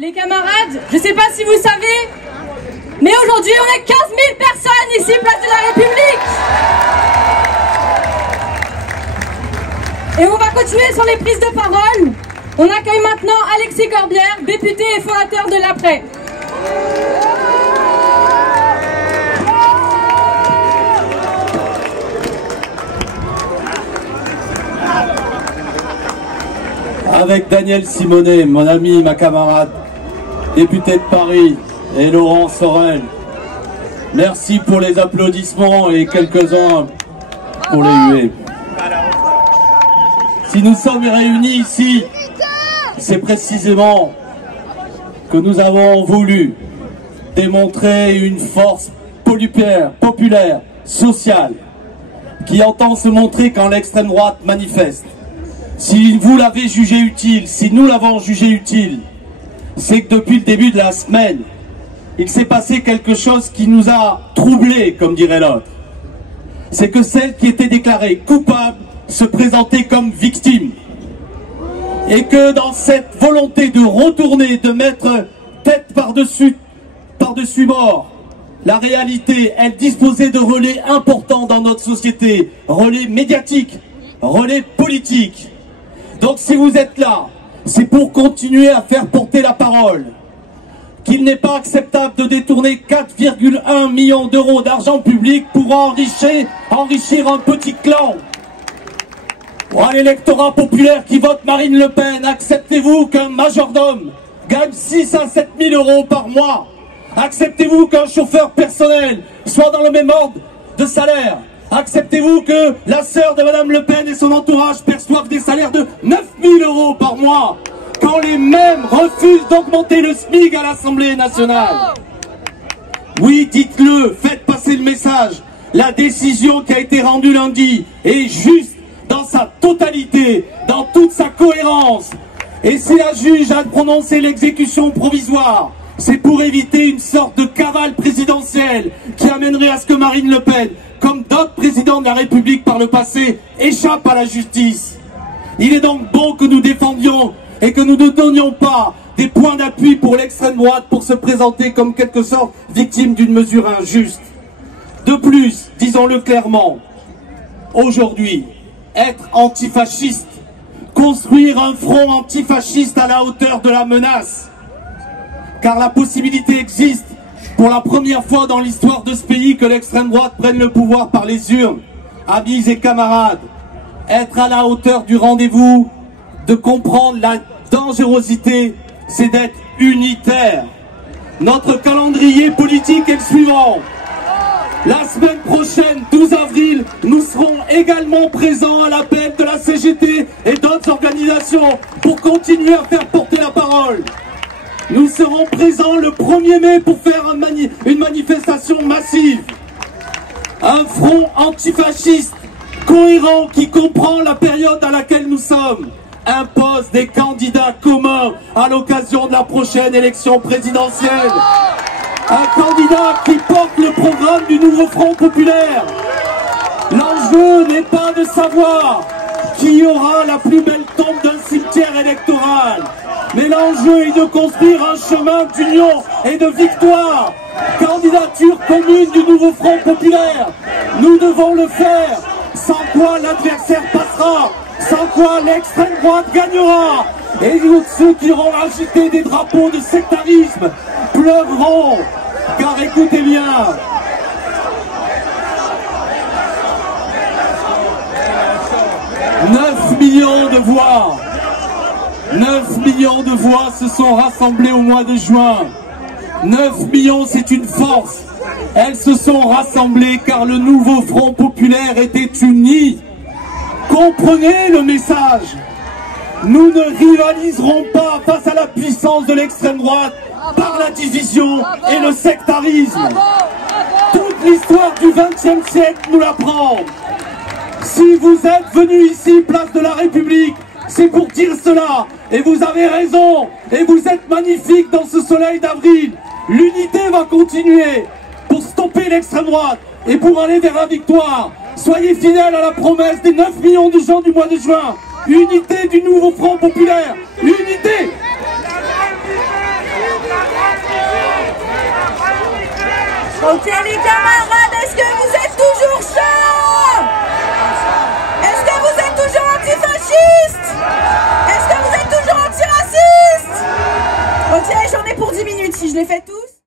Les camarades, je ne sais pas si vous savez, mais aujourd'hui on est 15 000 personnes ici, place de la République. Et on va continuer sur les prises de parole. On accueille maintenant Alexis Corbière, député et fondateur de l'Après. Avec Daniel Simonet, mon ami, ma camarade, député de Paris, et Laurent Sorel. Merci pour les applaudissements et quelques-uns pour les huées. Si nous sommes réunis ici, c'est précisément que nous avons voulu démontrer une force populaire, sociale, qui entend se montrer quand l'extrême droite manifeste. Si vous l'avez jugé utile, si nous l'avons jugé utile, c'est que depuis le début de la semaine, il s'est passé quelque chose qui nous a troublés, comme dirait l'autre. C'est que celle qui était déclarée coupable se présentait comme victime. Et que dans cette volonté de retourner, de mettre tête par-dessus bord, la réalité, elle disposait de relais importants dans notre société, relais médiatiques, relais politiques. Donc si vous êtes là, c'est pour continuer à faire porter la parole. Qu'il n'est pas acceptable de détourner 4,1 millions d'euros d'argent public pour enrichir un petit clan. À l'électorat populaire qui vote Marine Le Pen, acceptez-vous qu'un majordome gagne 6 à 7 000 euros par mois? Acceptez-vous qu'un chauffeur personnel soit dans le même ordre de salaire? Acceptez-vous que la sœur de Madame Le Pen et son entourage perçoivent des salaires de 9 000 euros par mois, quand les mêmes refusent d'augmenter le SMIC à l'Assemblée nationale? Oui, dites-le, faites passer le message. La décision qui a été rendue lundi est juste dans sa totalité, dans toute sa cohérence. Et si la juge a prononcé l'exécution provisoire, c'est pour éviter une sorte de cavale présidentielle qui amènerait à ce que Marine Le Pen, comme d'autres présidents de la République par le passé, échappe à la justice. Il est donc bon que nous défendions et que nous ne donnions pas des points d'appui pour l'extrême droite pour se présenter comme quelque sorte victime d'une mesure injuste. De plus, disons-le clairement, aujourd'hui, être antifasciste, construire un front antifasciste à la hauteur de la menace, car la possibilité existe pour la première fois dans l'histoire de ce pays que l'extrême droite prenne le pouvoir par les urnes. Amis et camarades, être à la hauteur du rendez-vous, de comprendre la dangerosité, c'est d'être unitaire. Notre calendrier politique est le suivant. La semaine prochaine, 12 avril, nous serons également présents à l'appel de la CGT et d'autres organisations pour continuer à faire porter la parole. Nous serons présents le 1er mai pour faire une manifestation massive. Un front antifasciste, cohérent, qui comprend la période à laquelle nous sommes, impose des candidats communs à l'occasion de la prochaine élection présidentielle. Un candidat qui porte le programme du nouveau Front populaire. L'enjeu n'est pas de savoir qui aura la plus belle tombe d'un cimetière électoral, mais l'enjeu est de construire un chemin d'union et de victoire. Candidature commune du nouveau Front populaire. Nous devons le faire, sans quoi l'adversaire passera, sans quoi l'extrême droite gagnera. Et ceux qui auront agité des drapeaux de sectarisme pleureront. Car écoutez bien, 9 millions de voix, 9 millions de voix se sont rassemblées au mois de juin. 9 millions, c'est une force. Elles se sont rassemblées car le nouveau Front populaire était uni. Comprenez le message. Nous ne rivaliserons pas face à la puissance de l'extrême droite par la division et le sectarisme. Toute l'histoire du XXe siècle nous l'apprend. Si vous êtes venus ici, place de la République, c'est pour dire cela. Et vous avez raison. Et vous êtes magnifiques dans ce soleil d'avril. L'unité va continuer pour stopper l'extrême droite et pour aller vers la victoire. Soyez fidèles à la promesse des 9 millions de gens du mois de juin. Unité du nouveau Front populaire. Unité. Ok les camarades, est-ce que vous êtes toujours chauds? Est-ce que vous êtes toujours antifascistes? Est-ce que vous êtes toujours antiracistes? Ok, j'en ai pour 10 minutes si je les fais tous.